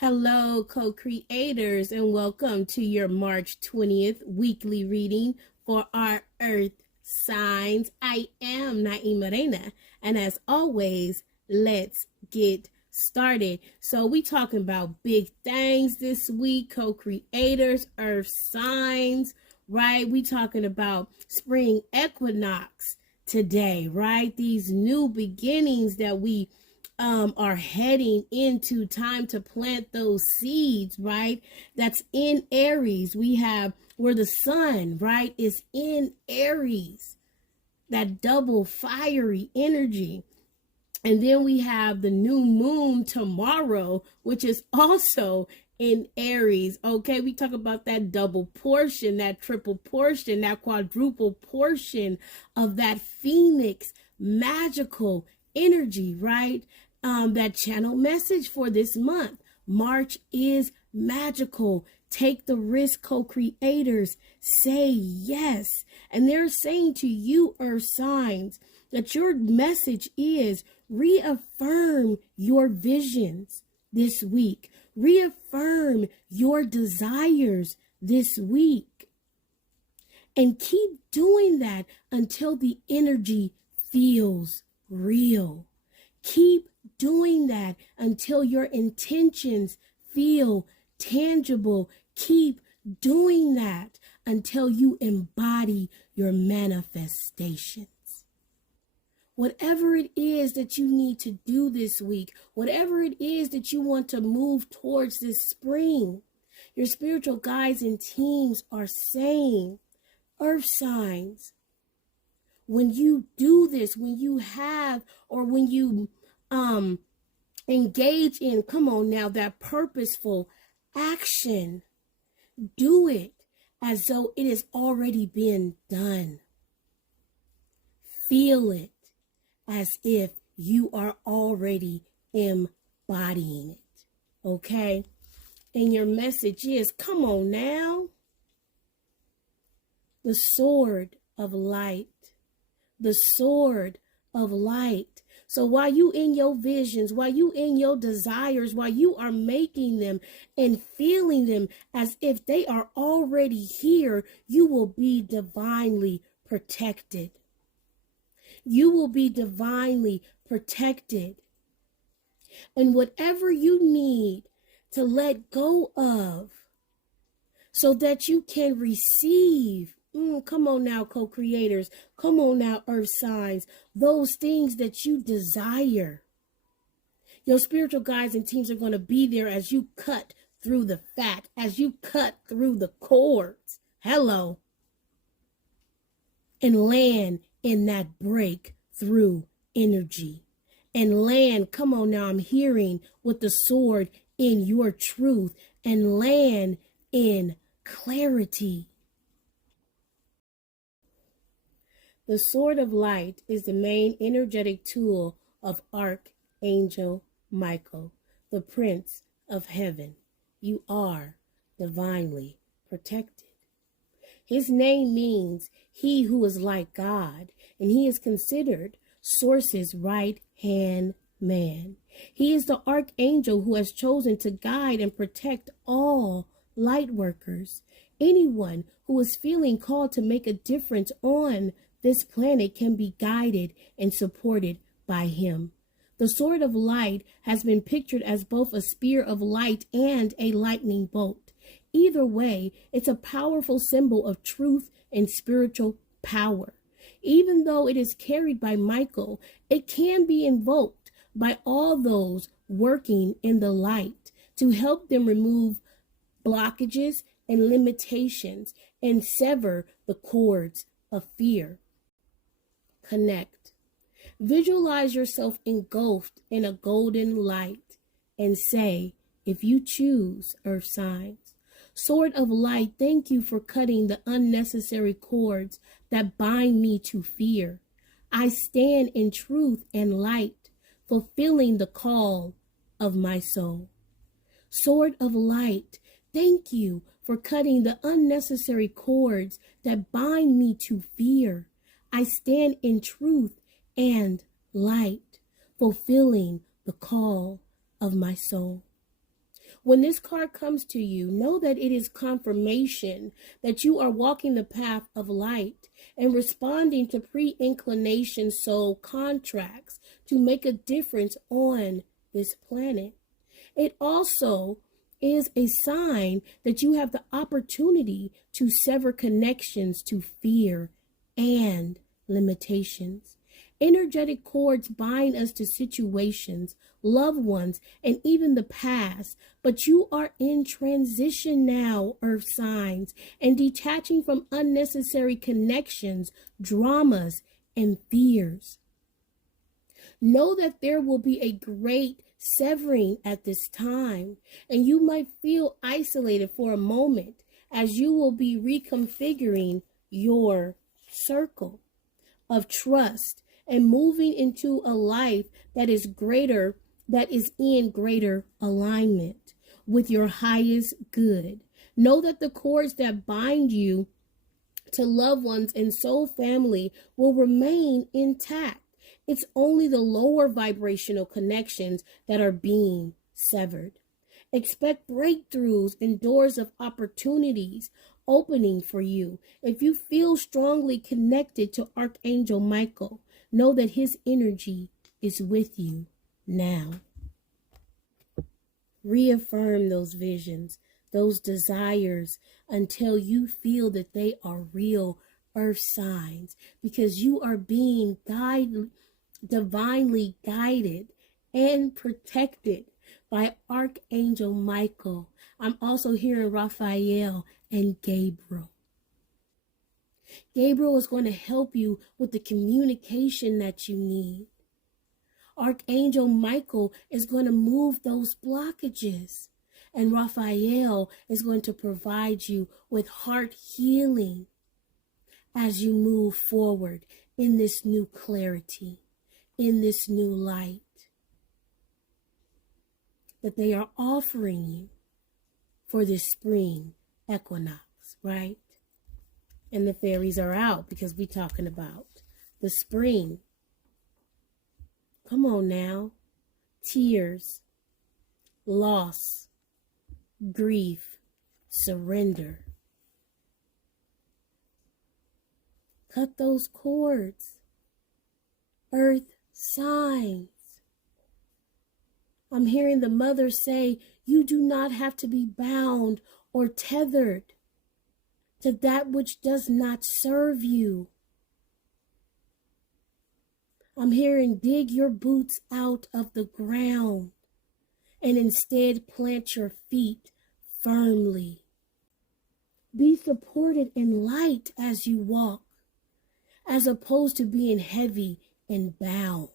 Hello, co-creators, and welcome to your March 20th weekly reading for our Earth signs. I am nyemareina, and as always, let's get started. So we talking about big things this week, co-creators, Earth signs, right? We talking about spring equinox today, right? These new beginnings that we are heading into, time to plant those seeds, right? That's in Aries. We have where the sun, right, is in Aries, that double fiery energy. And then we have the new moon tomorrow, which is also in Aries. Okay, we talk about that double portion, that triple portion, that quadruple portion of that phoenix magical energy, right? That channel message for this month. March is magical. Take the risk, co-creators. Say yes. And they're saying to you, Earth signs, that your message is reaffirm your visions this week. Reaffirm your desires this week. And keep doing that until the energy feels real. Keep doing that until your intentions feel tangible. Keep doing that until you embody your manifestations. Whatever it is that you need to do this week, whatever it is that you want to move towards this spring, your spiritual guides and teams are saying, Earth signs, when you do this, when you have, or when you engage in, come on now, that purposeful action, do it as though it has already been done. Feel it as if you are already embodying it, okay? And your message is, come on now, the sword of light, the sword of light. So while you in your visions, while you in your desires, while you are making them and feeling them as if they are already here, you will be divinely protected. You will be divinely protected. And whatever you need to let go of so that you can receive, come on now, co-creators, come on now, Earth signs, those things that you desire. Your spiritual guides and teams are going to be there as you cut through the fat, as you cut through the cords. Hello. And land in that breakthrough energy. And land, come on now, I'm hearing, with the sword in your truth. And land in clarity. The sword of light is the main energetic tool of Archangel Michael, the Prince of Heaven. You are divinely protected. His name means he who is like God, and he is considered Source's right-hand man. He is the archangel who has chosen to guide and protect all light workers. Anyone who is feeling called to make a difference on this planet can be guided and supported by him. The sword of light has been pictured as both a spear of light and a lightning bolt. Either way, it's a powerful symbol of truth and spiritual power. Even though it is carried by Michael, it can be invoked by all those working in the light to help them remove blockages and limitations and sever the cords of fear. Connect. Visualize yourself engulfed in a golden light and say, if you choose, Earth signs, sword of light, thank you for cutting the unnecessary cords that bind me to fear. I stand in truth and light, fulfilling the call of my soul. Sword of light, thank you for cutting the unnecessary cords that bind me to fear. I stand in truth and light, fulfilling the call of my soul. When this card comes to you, know that it is confirmation that you are walking the path of light and responding to pre-inclination soul contracts to make a difference on this planet. It also is a sign that you have the opportunity to sever connections to fear and limitations. Energetic cords bind us to situations, loved ones, and even the past. But you are in transition now, earth signs, and detaching from unnecessary connections, dramas, and fears. Know that there will be a great severing at this time, and you might feel isolated for a moment as you will be reconfiguring your circle of trust and moving into a life that is greater, that is in greater alignment with your highest good. Know that the cords that bind you to loved ones and soul family will remain intact. It's only the lower vibrational connections that are being severed. Expect breakthroughs and doors of opportunities opening for you. If you feel strongly connected to Archangel Michael, know that his energy is with you now. Reaffirm those visions, those desires, until you feel that they are real earth signs, because you are being divinely guided and protected by Archangel Michael. I'm also hearing Raphael and Gabriel. Gabriel is going to help you with the communication that you need. Archangel Michael is going to move those blockages. And Raphael is going to provide you with heart healing as you move forward in this new clarity, in this new light that they are offering you for this spring equinox, right? And the fairies are out because we're talking about the spring. Come on now. Tears, loss, grief, surrender. Cut those cords. Earth signs. I'm hearing the mother say, you do not have to be bound or tethered to that which does not serve you. I'm hearing, dig your boots out of the ground and instead plant your feet firmly. Be supported in light as you walk, as opposed to being heavy and bound.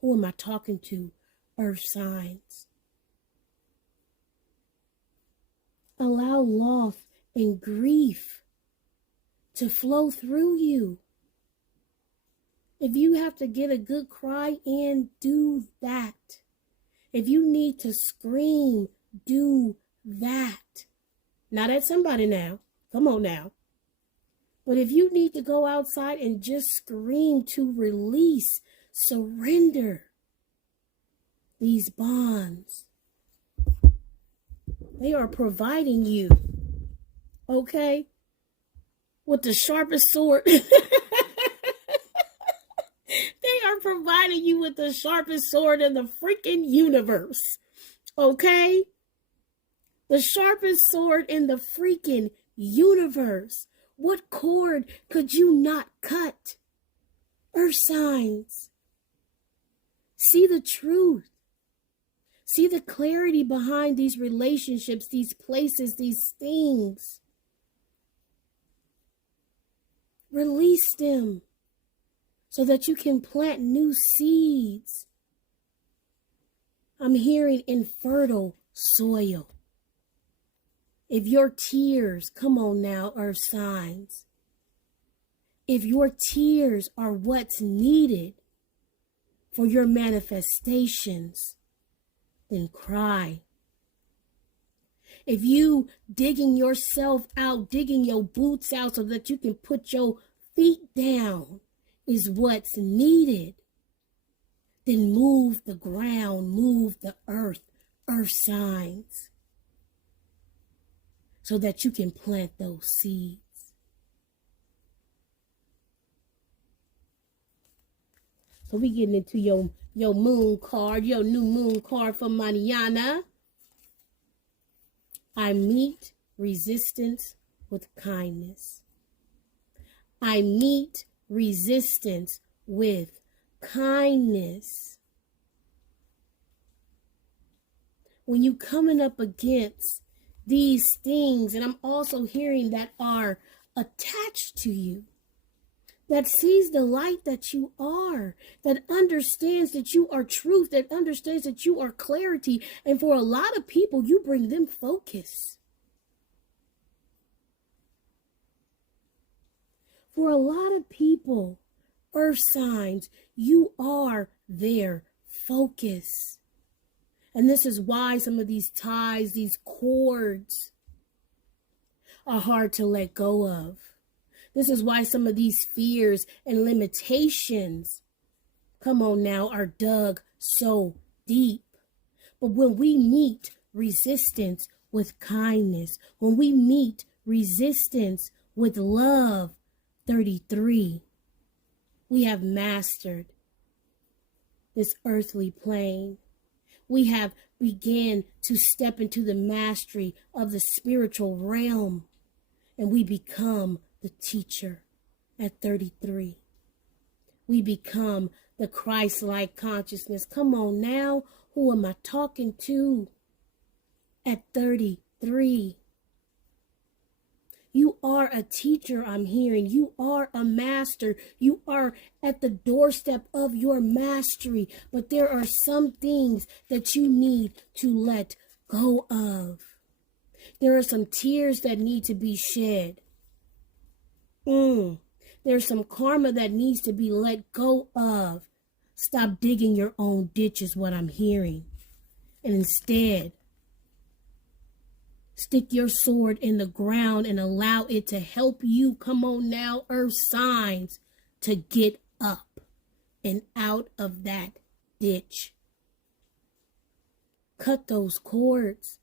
Who am I talking to? Earth signs. Allow loss and grief to flow through you. If you have to get a good cry in, do that. If you need to scream, do that. Not at somebody now. Come on now. But if you need to go outside and just scream to release, surrender these bonds. They are providing you, okay, with the sharpest sword. They are providing you with the sharpest sword in the freaking universe, okay? The sharpest sword in the freaking universe. What cord could you not cut? Earth signs. See the truth. See the clarity behind these relationships, these places, these things. Release them so that you can plant new seeds. I'm hearing infertile soil. If your tears, come on now, earth signs. If your tears are what's needed for your manifestations, then cry. If you digging yourself out, digging your boots out so that you can put your feet down is what's needed, then move the ground, move the earth signs. so that you can plant those seeds. So we getting into your moon card, your new moon card for mañana. I meet resistance with kindness. I meet resistance with kindness. When you coming up against these things, and I'm also hearing that are attached to you, that sees the light that you are, that understands that you are truth, that understands that you are clarity. And for a lot of people, you bring them focus. For a lot of people, earth signs, you are their focus. And this is why some of these ties, these cords, are hard to let go of. This is why some of these fears and limitations, come on now, are dug so deep. But when we meet resistance with kindness, when we meet resistance with love, 33, we have mastered this earthly plane. We have began to step into the mastery of the spiritual realm, and we become the teacher at 33. We become the Christ-like consciousness. Come on now, who am I talking to? At 33. You are a teacher, I'm hearing. You are a master. You are at the doorstep of your mastery. But there are some things that you need to let go of. There are some tears that need to be shed. There's some karma that needs to be let go of. Stop digging your own ditch is what I'm hearing. And instead, stick your sword in the ground and allow it to help you, come on now, earth signs, to get up and out of that ditch. Cut those cords.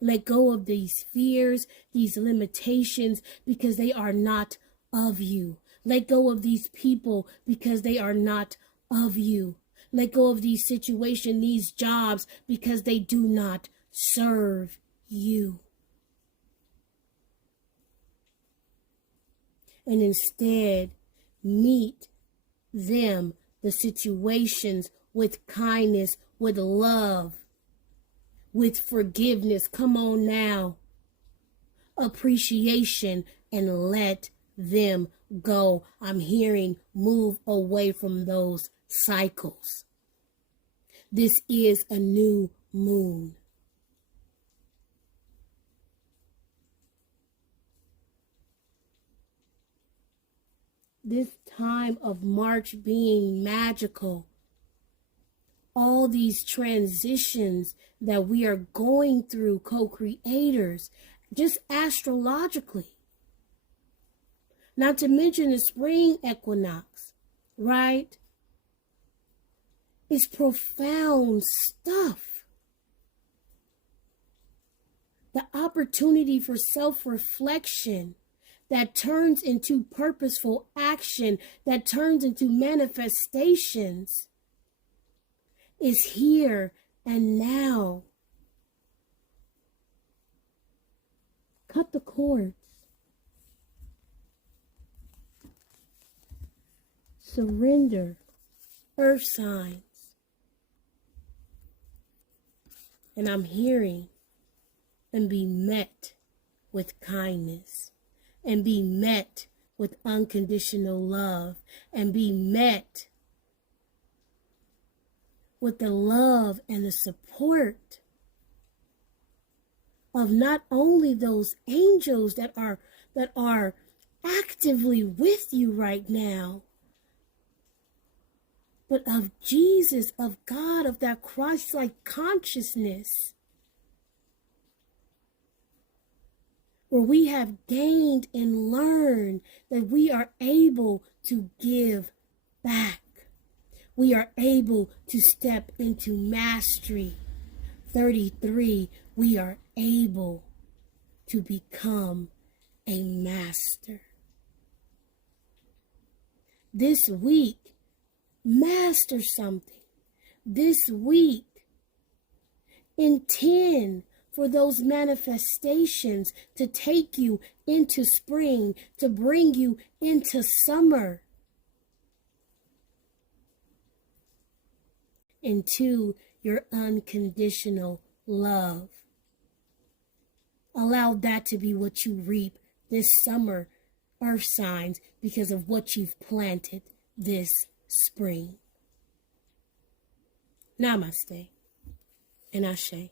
Let go of these fears, these limitations, because they are not of you. Let go of these people because they are not of you. Let go of these situations, these jobs, because they do not serve you. And instead, meet them, the situations, with kindness, with love, with forgiveness. Come on now. Appreciation, and let them go. I'm hearing move away from those cycles. This is a new moon. This time of March being magical, all these transitions that we are going through, co-creators, just astrologically. Not to mention the spring equinox, right? It's profound stuff. The opportunity for self-reflection that turns into purposeful action, that turns into manifestations, is here and now. Cut the cords. Surrender, earth signs. And I'm hearing, and be met with kindness, and be met with unconditional love, and be met with the love and the support of not only those angels that are actively with you right now, but of Jesus, of God, of that Christ-like consciousness, where we have gained and learned that we are able to give back. We are able to step into mastery. 33, we are able to become a master. This week, master something. This week, intend for those manifestations to take you into spring, to bring you into summer, into your unconditional love. Allow that to be what you reap this summer, earth signs, because of what you've planted this spring. Namaste and Ashe.